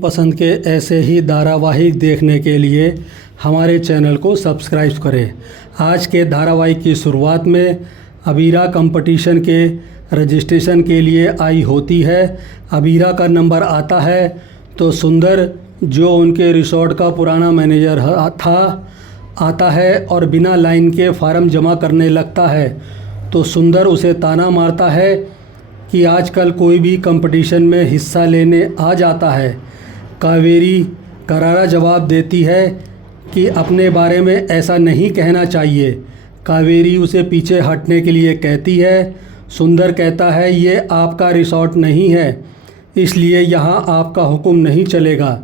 पसंद के ऐसे ही धारावाहिक देखने के लिए हमारे चैनल को सब्सक्राइब करें। आज के धारावाहिक की शुरुआत में अबीरा कंपटीशन के रजिस्ट्रेशन के लिए आई होती है। अबीरा का नंबर आता है तो सुंदर, जो उनके रिसोर्ट का पुराना मैनेजर था, आता है और बिना लाइन के फार्म जमा करने लगता है। तो सुंदर उसे ताना मारता है कि आजकल कोई भी कंपटीशन में हिस्सा लेने आ जाता है। कावेरी करारा जवाब देती है कि अपने बारे में ऐसा नहीं कहना चाहिए। कावेरी उसे पीछे हटने के लिए कहती है। सुंदर कहता है, ये आपका रिसोर्ट नहीं है, इसलिए यहाँ आपका हुक्म नहीं चलेगा।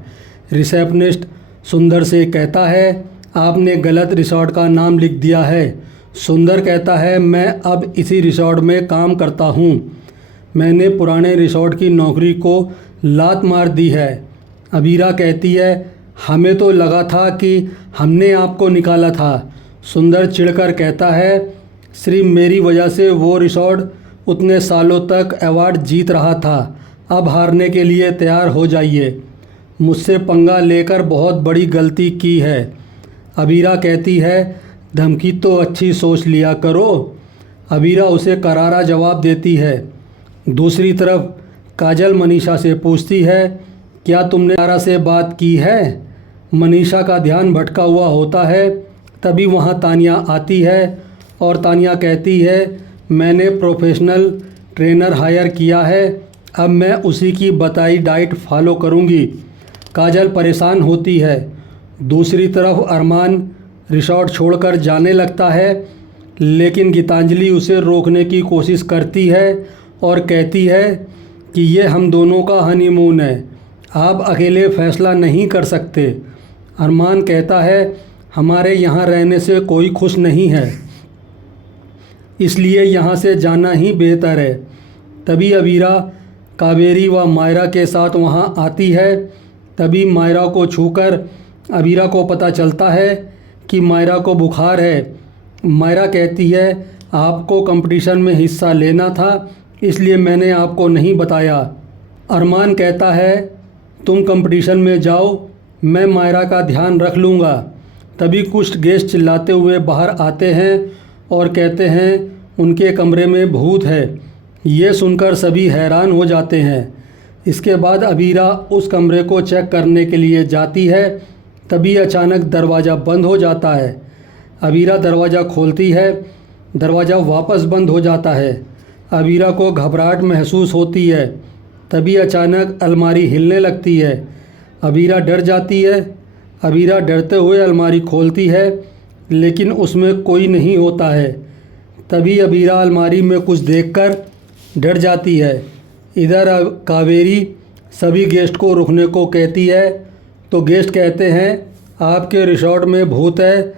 रिसेप्शनिस्ट सुंदर से कहता है, आपने गलत रिसोर्ट का नाम लिख दिया है। सुंदर कहता है, मैं अब इसी रिसोर्ट में काम करता हूँ। मैंने पुराने रिसोर्ट की नौकरी को लात मार दी है। अबीरा कहती है, हमें तो लगा था कि हमने आपको निकाला था। सुंदर चिढ़कर कहता है, सिर्फ मेरी वजह से वो रिसोर्ट उतने सालों तक अवार्ड जीत रहा था। अब हारने के लिए तैयार हो जाइए। मुझसे पंगा लेकर बहुत बड़ी गलती की है। अबीरा कहती है, धमकी तो अच्छी सोच लिया करो। अबीरा उसे करारा जवाब देती है। दूसरी तरफ काजल मनीषा से पूछती है, क्या तुमने तारा से बात की है? मनीषा का ध्यान भटका हुआ होता है। तभी वहाँ तानिया आती है और तानिया कहती है, मैंने प्रोफेशनल ट्रेनर हायर किया है, अब मैं उसी की बताई डाइट फॉलो करूँगी। काजल परेशान होती है। दूसरी तरफ अरमान रिसोर्ट छोड़कर जाने लगता है, लेकिन गीतांजलि उसे रोकने की कोशिश करती है और कहती है कि ये हम दोनों का हनीमून है, आप अकेले फैसला नहीं कर सकते। अरमान कहता है, हमारे यहाँ रहने से कोई खुश नहीं है, इसलिए यहाँ से जाना ही बेहतर है। तभी अबीरा कावेरी व मायरा के साथ वहाँ आती है। तभी मायरा को छूकर अबीरा को पता चलता है कि मायरा को बुखार है। मायरा कहती है, आपको कंपटीशन में हिस्सा लेना था, इसलिए मैंने आपको नहीं बताया। अरमान कहता है, तुम कंपटीशन में जाओ, मैं मायरा का ध्यान रख लूँगा। तभी कुछ गेस्ट चिल्लाते हुए बाहर आते हैं और कहते हैं, उनके कमरे में भूत है। ये सुनकर सभी हैरान हो जाते हैं। इसके बाद अबीरा उस कमरे को चेक करने के लिए जाती है। तभी अचानक दरवाज़ा बंद हो जाता है। अबीरा दरवाज़ा खोलती है, दरवाज़ा वापस बंद हो जाता है। अबीरा को घबराहट महसूस होती है। तभी अचानक अलमारी हिलने लगती है। अबीरा डर जाती है। अबीरा डरते हुए अलमारी खोलती है, लेकिन उसमें कोई नहीं होता है। तभी अबीरा अलमारी में कुछ देखकर डर जाती है। इधर कावेरी सभी गेस्ट को रुकने को कहती है, तो गेस्ट कहते हैं, आपके रिसोर्ट में भूत है,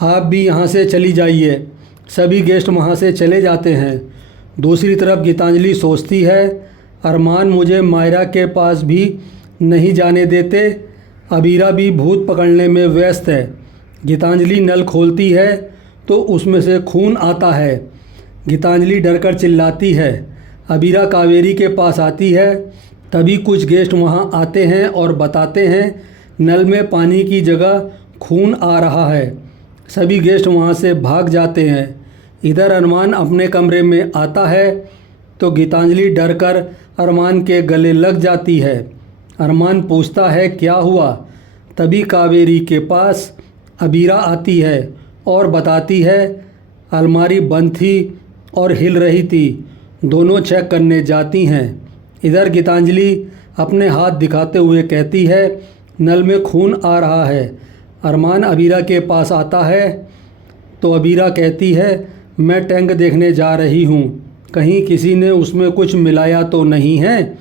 आप भी यहाँ से चली जाइए। सभी गेस्ट वहाँ से चले जाते हैं। दूसरी तरफ गीतांजलि सोचती है, अरमान मुझे मायरा के पास भी नहीं जाने देते, अबीरा भी भूत पकड़ने में व्यस्त है। गीतांजलि नल खोलती है तो उसमें से खून आता है। गीतांजलि डरकर चिल्लाती है। अबीरा कावेरी के पास आती है। तभी कुछ गेस्ट वहाँ आते हैं और बताते हैं, नल में पानी की जगह खून आ रहा है। सभी गेस्ट वहाँ से भाग जाते हैं। इधर अरमान अपने कमरे में आता है तो गीतांजलि डरकर अरमान के गले लग जाती है। अरमान पूछता है, क्या हुआ? तभी कावेरी के पास अबीरा आती है और बताती है, अलमारी बंद थी और हिल रही थी। दोनों चेक करने जाती हैं। इधर गीतांजलि अपने हाथ दिखाते हुए कहती है, नल में खून आ रहा है। अरमान अबीरा के पास आता है तो अबीरा कहती है, मैं टैंक देखने जा रही हूँ, कहीं किसी ने उसमें कुछ मिलाया तो नहीं है।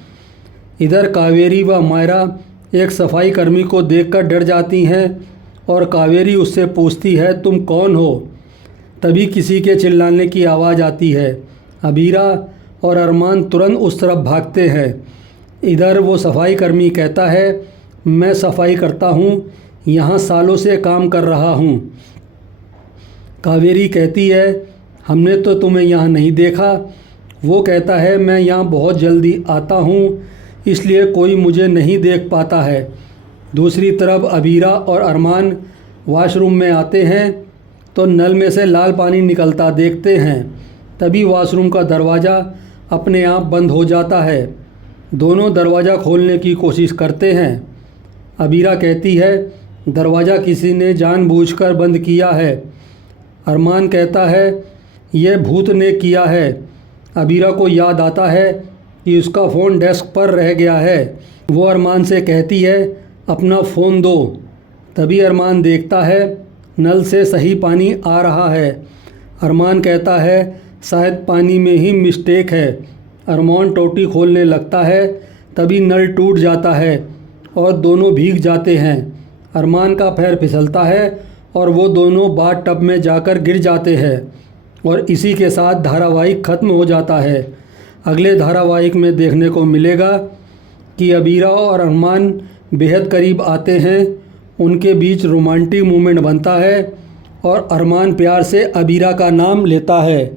इधर कावेरी व मायरा एक सफाई कर्मी को देखकर डर जाती हैं और कावेरी उससे पूछती है, तुम कौन हो? तभी किसी के चिल्लाने की आवाज़ आती है। अबीरा और अरमान तुरंत उस तरफ भागते हैं। इधर वो सफाई कर्मी कहता है, मैं सफाई करता हूँ, यहाँ सालों से काम कर रहा हूँ। कावेरी कहती है, हमने तो तुम्हें यहाँ नहीं देखा। वो कहता है, मैं यहाँ बहुत जल्दी आता हूँ, इसलिए कोई मुझे नहीं देख पाता है। दूसरी तरफ अबीरा और अरमान वॉशरूम में आते हैं तो नल में से लाल पानी निकलता देखते हैं। तभी वॉशरूम का दरवाज़ा अपने आप बंद हो जाता है। दोनों दरवाज़ा खोलने की कोशिश करते हैं। अबीरा कहती है, दरवाज़ा किसी ने जानबूझकर बंद किया है। अरमान कहता है, यह भूत ने किया है। अबीरा को याद आता है कि उसका फ़ोन डेस्क पर रह गया है। वो अरमान से कहती है, अपना फ़ोन दो। तभी अरमान देखता है नल से सही पानी आ रहा है। अरमान कहता है, शायद पानी में ही मिस्टेक है। अरमान टोटी खोलने लगता है, तभी नल टूट जाता है और दोनों भीग जाते हैं। अरमान का पैर फिसलता है और वो दोनों बाथ टब में जाकर गिर जाते हैं और इसी के साथ धारावाहिक ख़त्म हो जाता है। अगले धारावाहिक में देखने को मिलेगा कि अबीरा और अरमान बेहद करीब आते हैं, उनके बीच रोमांटिक मूवमेंट बनता है और अरमान प्यार से अबीरा का नाम लेता है।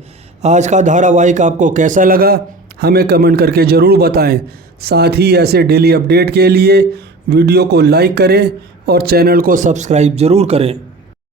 आज का धारावाहिक आपको कैसा लगा हमें कमेंट करके ज़रूर बताएं। साथ ही ऐसे डेली अपडेट के लिए वीडियो को लाइक करें और चैनल को सब्सक्राइब ज़रूर करें।